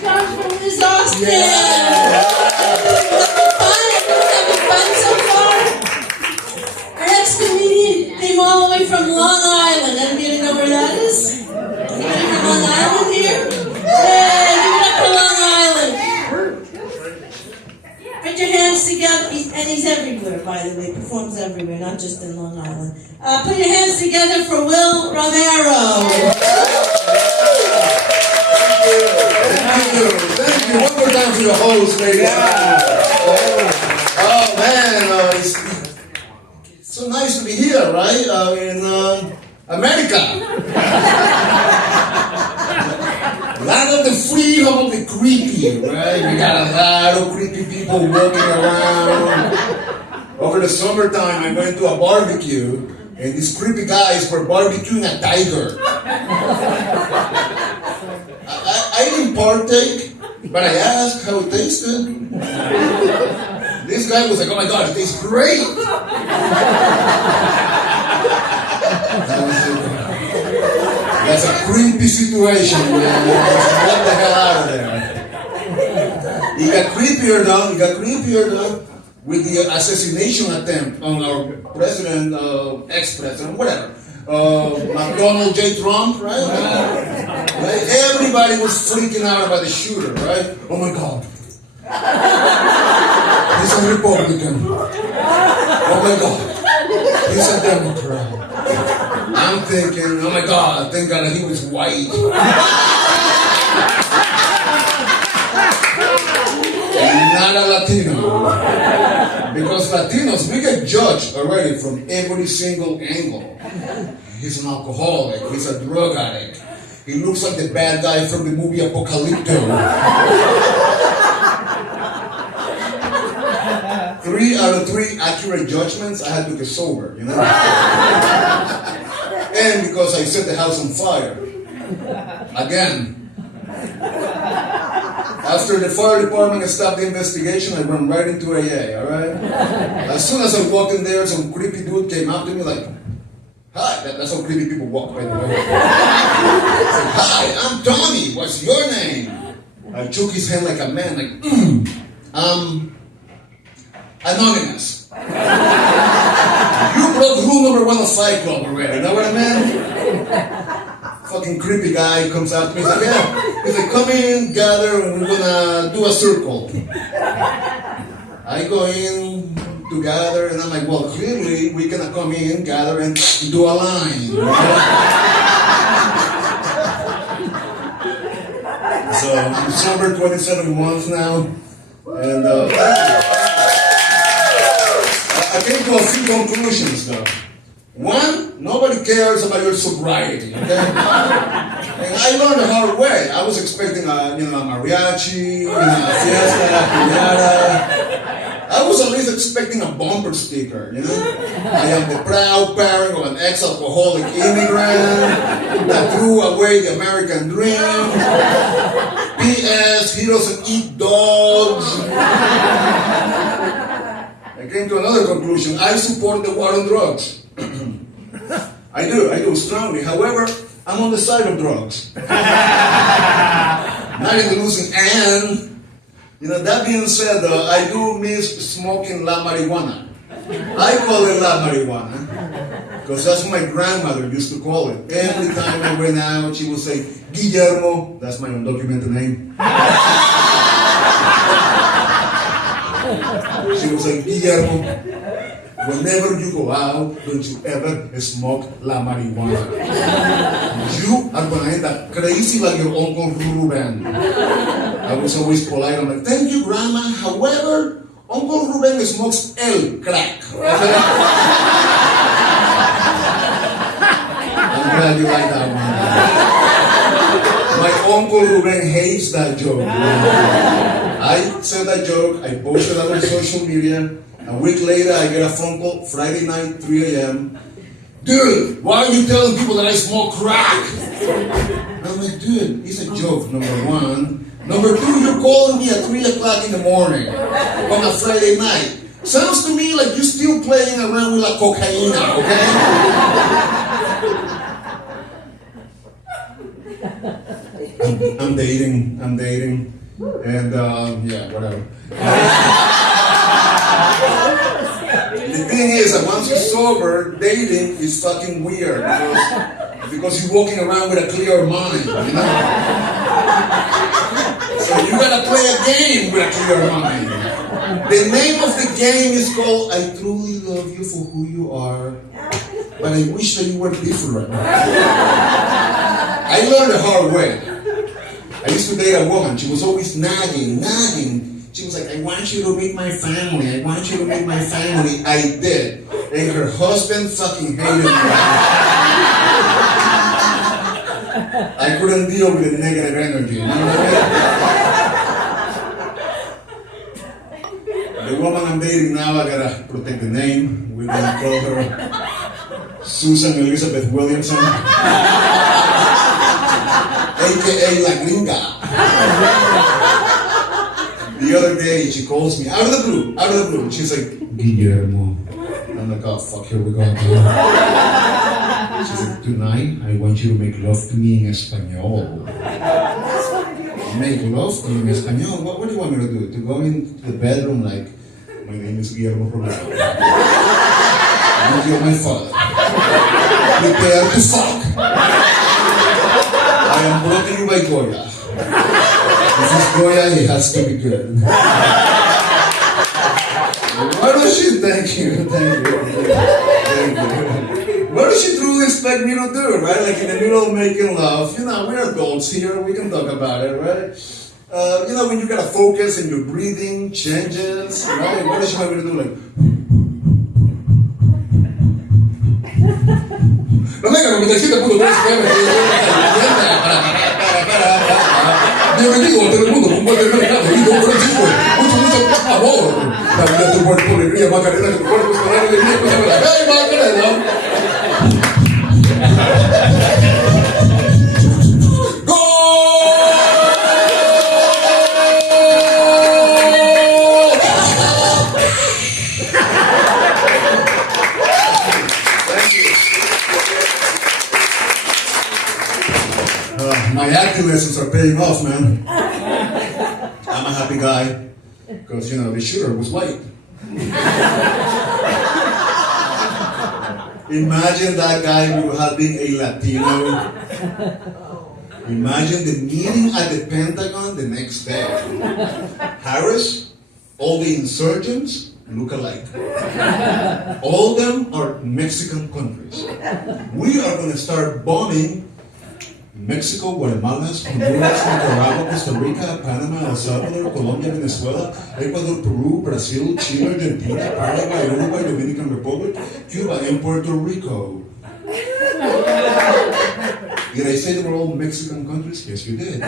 comes from Miss Austin. Having fun so far? Our next comedian came all the way from Long Island. Anybody know where that is? Anybody from Long Island here? Hey, give it up for Long Island. Put your hands together. And he's everywhere, by the way. Performs everywhere, not just in Long Island. Put your hands together for Will Romero. Thank you. One more time to the host, ladies. Oh man, it's so nice to be here, right? In America. Land of the free, home of the creepy, right? We got a lot of creepy people walking around. Over the summertime, I went to a barbecue, and these creepy guys were barbecuing a tiger. I didn't partake, but I asked how it tasted. This guy was like, "Oh my God, it tastes great." That's a creepy situation, man. Get the hell out of there. It got creepier though, with the assassination attempt on our president, ex-president, whatever. McDonald J. Trump, right? Right? Everybody was freaking out about the shooter, right? Oh my God. He's a Republican. Oh my God. He's a Democrat. I'm thinking, oh my God, thank God he was white. And not a Latino. Because Latinos, we get judged already from every single angle. He's an alcoholic, he's a drug addict. He looks like the bad guy from the movie Apocalypto. 3 out of 3 accurate judgments, I had to get sober, you know? And because I set the house on fire. Again. After the fire department stopped the investigation, I went right into AA, alright? As soon as I walked in there, some creepy dude came up to me like, "Hi," that's how creepy people walk, by the way. I said, "Hi, I'm Tommy, what's your name?" I shook his hand like a man, like, anonymous. You broke rule number 1 of Fight Club already, you know what I mean? Fucking creepy guy comes out to me, he's like, "Yeah." He's like, "Come in, gather, and we're gonna do a circle." I go in to gather, and I'm like, well, clearly we're gonna come in, gather, and do a line. So I'm sober 27 months now, and I came to a few conclusions though. One, nobody cares about your sobriety, okay? And I learned the hard way. I was expecting a mariachi, a fiesta, piñata. I was at least expecting a bumper sticker, you know? I am the proud parent of an ex-alcoholic immigrant that threw away the American dream. P.S. He doesn't eat dogs. I came to another conclusion. I support the war on drugs. I do, strongly. However, I'm on the side of drugs. Not in the losing end. That being said, I do miss smoking la marijuana. I call it la marijuana because that's what my grandmother used to call it. Every time I went out, she would say, "Guillermo," that's my undocumented name. She would say, "Guillermo, whenever you go out, don't you ever smoke la marijuana. You are going to end up crazy like your Uncle Ruben." I was always polite. I'm like, "Thank you, Grandma. However, Uncle Ruben smokes el crack." Okay? I'm glad you like that one. My Uncle Ruben hates that joke. I said that joke. I posted it on social media. A week later, I get a phone call, Friday night, 3 a.m. "Dude, why are you telling people that I smoke crack?" I'm like, "Dude, it's a joke, number 1. Number 2, you're calling me at 3 o'clock in the morning on a Friday night. Sounds to me like you're still playing around with la cocaína, okay?" I'm dating, and yeah, whatever. The thing is that once you're sober, dating is fucking weird because you're walking around with a clear mind, you know? So you gotta play a game with a clear mind. The name of the game is called I Truly Love You for Who You Are, but I wish that you were different. I learned the hard way. I used to date a woman, she was always nagging. She was like, I want you to meet my family, I want you to meet my family. I did. And her husband fucking hated me. I couldn't deal with the negative energy, you know what I mean? The woman I'm dating now, I gotta protect the name. We're gonna call her Susan Elizabeth Williamson, aka La Gringa. The other day, she calls me out of the blue. She's like, Guillermo. I'm like, oh fuck, here we go. She's like, tonight, I want you to make love to me in Espanol. Make love to you in Espanol? What do you want me to do? To go into the bedroom like, my name is Guillermo Romero. You're my father. Prepare to fuck. I am brought to you by Goya. This is Goya, he has to be good. Why does she? Thank you. What does she truly expect me to do, right? Like in the middle of making love, you know, we're adults here, we can talk about it, right? You know, when you gotta focus and your breathing changes, right? What does she want me to do? Like, bienvenido a Telemundo, con Walter Mercado, y don Francisco, mucho por favor. La vida de tu cuerpo, alegría, Macarena, tu cuerpo, escolar, alegría, pues habla, ¡hey, Macarena! My acting lessons are paying off, man. I'm a happy guy because, you know, the shooter was white. Imagine that guy who had been a Latino. Imagine the meeting at the Pentagon the next day. Harris, all the insurgents look alike. All of them are Mexican countries. We are going to start bombing Mexico, Guatemala, Honduras, Nicaragua, Costa Rica, Panama, El Salvador, Colombia, Venezuela, Ecuador, Peru, Brazil, Chile, Argentina, Paraguay, Uruguay, Dominican Republic, Cuba, and Puerto Rico. Did I say they were all Mexican countries? Yes, you did.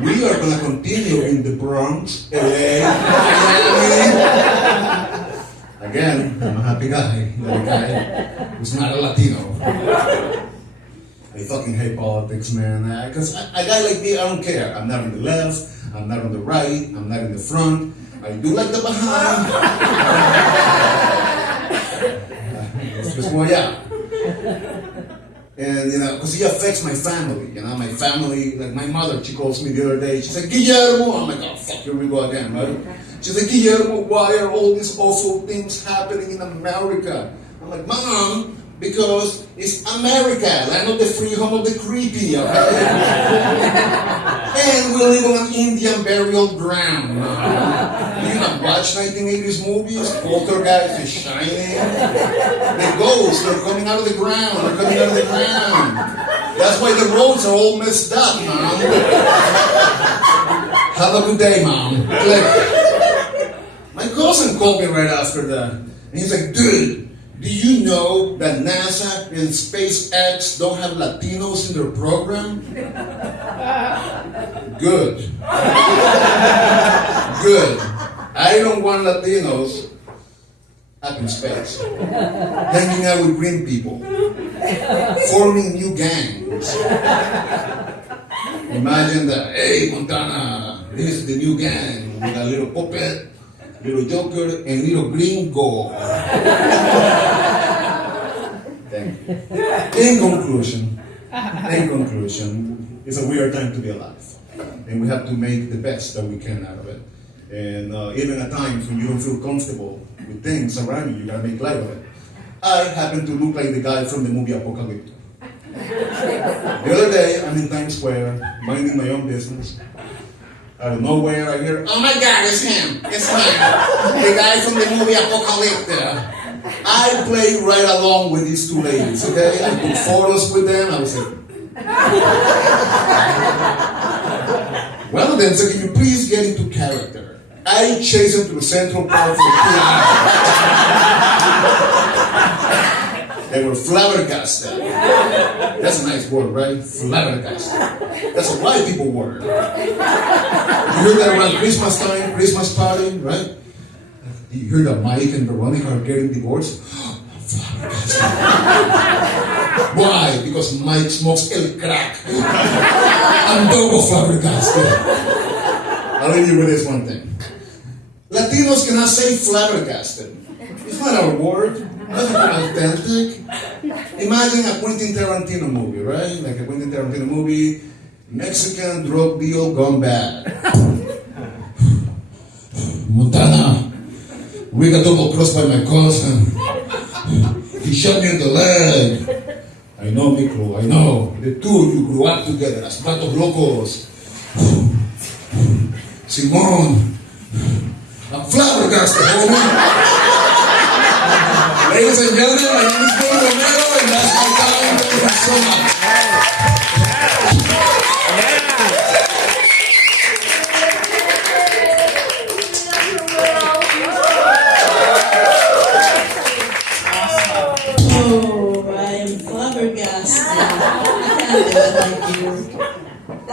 We are going to continue in the Bronx, LA, Miami. Again, I'm a happy guy. That guy who's not a Latino. I fucking hate politics, man. Because a guy like me, I don't care. I'm not on the left, I'm not on the right, I'm not in the front. I do like the behind. It's just more, yeah. And, you know, because he affects my family, you know, my family, like my mother, she calls me the other day, she's like, Guillermo, I'm like, oh, fuck, here we go again, right? She's like, Guillermo, why are all these awful things happening in America? I'm like, Mom, because it's America, land of the free, home of the creepy, okay? And we live on an Indian burial ground. Do you not watch 1980s movies? Poltergeist, The Shining. The ghosts, they're coming out of the ground. That's why the roads are all messed up, Mom. Have a good day, Mom. Like, my cousin called me right after that. And he's like, dude, do you know that NASA and SpaceX don't have Latinos in their program? Good. Good. I don't want Latinos up in space, hanging out with green people, forming new gangs. Imagine that, hey, Montana, this is the new gang with a little puppet, little Joker, and little Gringo. Thank you. In conclusion, In conclusion, it's a weird time to be alive. And we have to make the best that we can out of it. And even at times when you don't feel comfortable with things around you, you gotta make light of it. I happen to look like the guy from the movie Apocalypse. The other day, I'm in Times Square, minding my own business. Out of nowhere, I hear, "Oh my God, it's him! It's him! The guy from the movie Apocalypse." I play right along with these two ladies, okay? I took photos with them. I was like, well then, so can you please get into character? I chased them to the Central Park for 2 hours. They were flabbergasted. That's a nice word, right? Flabbergasted. That's a white people word. You hear that around Christmas time, Christmas party, right? You hear that Mike and Veronica are getting divorced? Flabbergasted. Why? Because Mike smokes el crack. I'm double flabbergasted. I'll leave you with this one thing. Latinos cannot say flabbergasted. It's not our word. That's not authentic. Imagine a Quentin Tarantino movie, right? Like a Quentin Tarantino movie, Mexican drug deal gone bad. Montana, we got double crossed by my cousin. He shot me in the leg. I know, Miklo, I know. The two of you grew up together as patos locos. Simon, I'm flabbergasted, homie. Ladies and gentlemen, my name is Romero, and that's my time. Thank you so much.